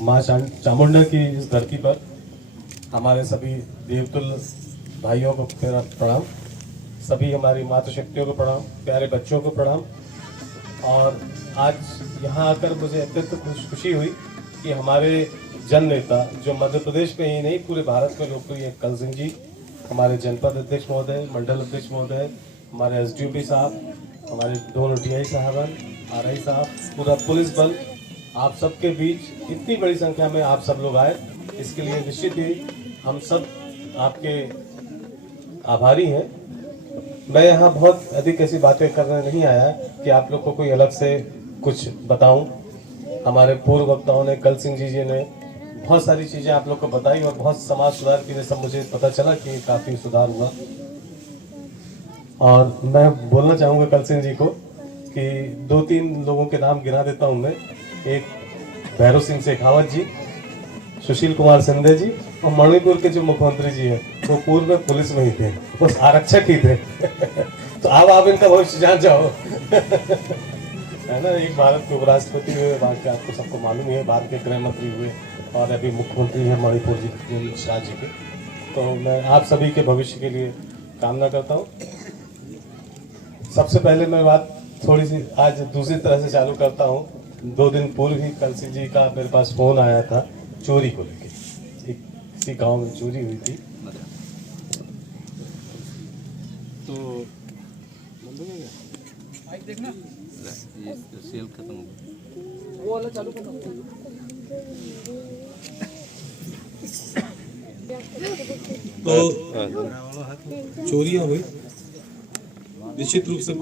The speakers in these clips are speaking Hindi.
माँ चामुंडा की इस धरती पर हमारे सभी देवतुल्य भाइयों को मेरा प्रणाम, सभी हमारी मातृशक्तियों को प्रणाम, प्यारे बच्चों को प्रणाम। और आज यहाँ आकर मुझे अत्यंत खुशी हुई कि हमारे जन नेता जो मध्य प्रदेश में ही नहीं पूरे भारत में लोकप्रिय कल सिंह जी, हमारे जनपद अध्यक्ष महोदय, मंडल अध्यक्ष महोदय, हमारे एसडीओपी साहब, हमारे दोनों टीआई साहबान, आरआई साहब, पूरा पुलिस बल, आप सबके बीच इतनी बड़ी संख्या में आप सब लोग आए, इसके लिए निश्चित ही हम सब आपके आभारी हैं। मैं यहाँ बहुत अधिक ऐसी बातें करने नहीं आया कि आप लोग को कोई अलग से कुछ बताऊं। हमारे पूर्व वक्ताओं ने, कल सिंह जी ने बहुत सारी चीजें आप लोग को बताई और बहुत समाज सुधार के लिए सब मुझे पता चला कि काफी सुधार हुआ। और मैं बोलना चाहूँगा कल सिंह जी को कि 2-3 लोगों के नाम गिना देता हूँ मैं। एक भैरव सिंह शेखावत जी, सुशील कुमार सिंधे जी, और मणिपुर के जो मुख्यमंत्री जी हैं वो पूर्व में पुलिस में ही थे, बस आरक्षक ही थे। तो अब आप इनका भविष्य जान जाओ। है ना, एक भारत के उपराष्ट्रपति हुए, बाकी आपको सबको मालूम ही है, बाद के गृह मंत्री हुए और अभी मुख्यमंत्री हैं मणिपुर जी, शाह जी के। तो मैं आप सभी के भविष्य के लिए कामना करता हूँ। सबसे पहले मैं बात थोड़ी सी आज दूसरी तरह से चालू करता हूँ। 2 दिन पूर्व ही कल सिंह जी का मेरे पास फोन आया था चोरी को लेके। किसी गांव में चोरी हुई थी, तो देखना ये सेल खत्म हो गया, वो वाला चालू करना। तो चोरियां हुई, निश्चित रूप से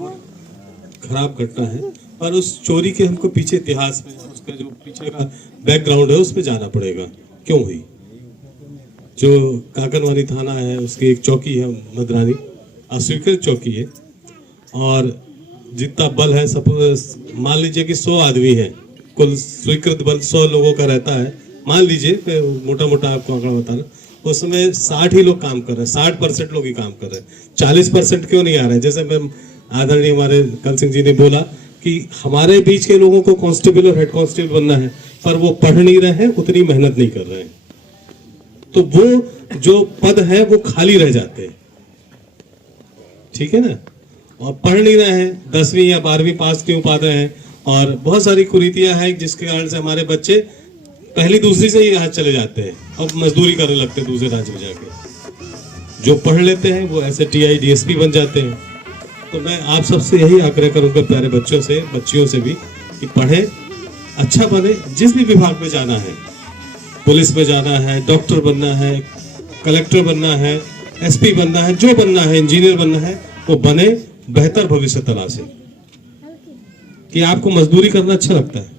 खराब घटना है, और उस चोरी के हमको पीछे इतिहास में, उसका जो पीछे का बैकग्राउंड है उस पर जाना पड़ेगा, क्यों हुई। जो काकनवानी थाना है उसकी एक चौकी है मदरानी, अस्वीकृत चौकी है, और जितना बल है सब मान लीजिए कि 100 आदमी है, कुल स्वीकृत बल 100 लोगों का रहता है, मान लीजिए, मोटा मोटा आपको आंकड़ा बता रहा, उसमें 60 ही लोग काम कर रहे हैं, 60% लोग ही काम कर रहे हैं, 40% क्यों नहीं आ रहे हैं। जैसे मैं आदरणीय हमारे कल सिंह जी ने बोला कि हमारे बीच के लोगों को कांस्टेबल और हेड कांस्टेबल बनना है, पर वो पढ़ नहीं रहे हैं, उतनी मेहनत नहीं कर रहे हैं, तो वो जो पद है वो खाली रह जाते हैं, ठीक है ना। और पढ़ नहीं रहे हैं, 10वीं या 12वीं पास क्यों पा रहे हैं, और बहुत सारी कुरीतियां हैं जिसके कारण से हमारे बच्चे पहली दूसरी से ही यहाँ चले जाते हैं और मजदूरी करने लगते हैं दूसरे राज्य में जाके। जो पढ़ लेते हैं वो ऐसे टीआई डीएसपी बन जाते हैं। तो मैं आप सबसे यही आग्रह करूंगा, प्यारे बच्चों से, बच्चियों से भी, कि पढ़े, अच्छा बने, जिस भी विभाग में जाना है, पुलिस में जाना है, डॉक्टर बनना है, कलेक्टर बनना है, एसपी बनना है, जो बनना है, इंजीनियर बनना है, वो बने, बेहतर भविष्य तलाशे। कि आपको मजदूरी करना अच्छा लगता है,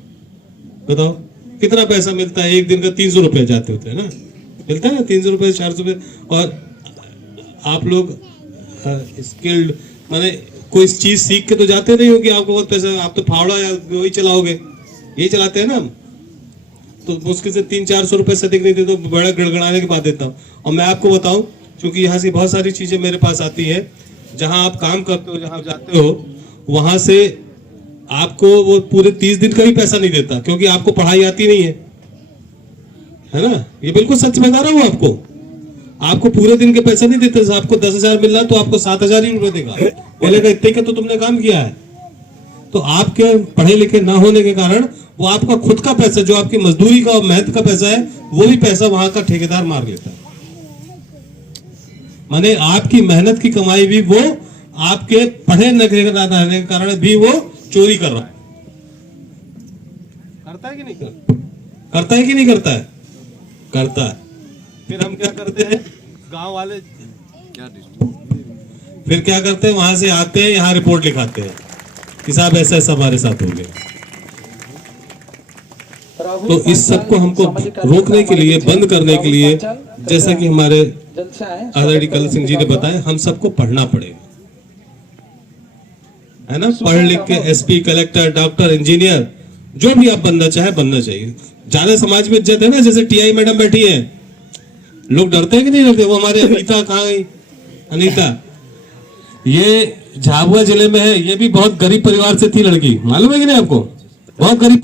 बताओ कितना पैसा मिलता है, एक दिन का 300 रुपये जाते होते हैं ना, मिलता है ना 300 रुपये 400 रुपये। और आप लोग स्किल्ड माने कोई चीज सीख के तो जाते नहीं हो कि आपको बहुत पैसा, आप तो फावड़ा या वही चलाओगे, यही चलाते हैं ना हम। तो मुश्किल से 300-400 रुपये से अधिक नहीं दे तो बड़ा गड़गड़ाने की बात देता हूँ। और मैं आपको बताऊं, क्योंकि यहाँ से बहुत सारी चीजें मेरे पास आती है, जहां आप काम करते हो, जहां जाते हो, वहां से आपको वो पूरे 30 दिन का भी पैसा नहीं देता, क्योंकि आपको पढ़ाई आती नहीं है ना। ये बिल्कुल सच बता रहा हूँ आपको। आपको पूरे दिन के पैसा नहीं देते, आपको 10,000 मिल रहा तो आपको 7,000 ही रुपये देगा, बोलेगा इतने का तो तुमने काम किया है। तो आपके पढ़े लिखे ना होने के कारण वो आपका खुद का पैसा, जो आपकी मजदूरी का और मेहनत का पैसा है, वो भी पैसा वहां का ठेकेदार मार लेता है। माने आपकी मेहनत की कमाई भी वो आपके पढ़े न रहने के कारण भी वो चोरी कर रहा है। करता है कि नहीं करता है कि नहीं करता है? करता है। फिर हम क्या करते हैं, गांव वाले फिर क्या करते हैं, वहां से आते हैं, यहाँ रिपोर्ट लिखाते हैं कि साहब ऐसा ऐसा हमारे साथ हो गया। तो इस सब को हमको रोकने के लिए, बंद करने के लिए, जैसा कि हमारे आदरणीय कल सिंह जी ने बताया, हम सबको पढ़ना पड़ेगा, है ना। पढ़ लिख के एसपी, कलेक्टर, डॉक्टर, इंजीनियर, जो भी आप बनना चाहे बनना चाहिए। ज्यादा समाज में इज्जत है ना, जैसे टीआई मैडम बैठी है, लोग डरते हैं कि नहीं डरते। वो हमारे अनीता कहाँ गई, अनीता, ये झाबुआ जिले में है, ये भी बहुत गरीब परिवार से थी लड़की, मालूम है कि नहीं आपको, बहुत गरीब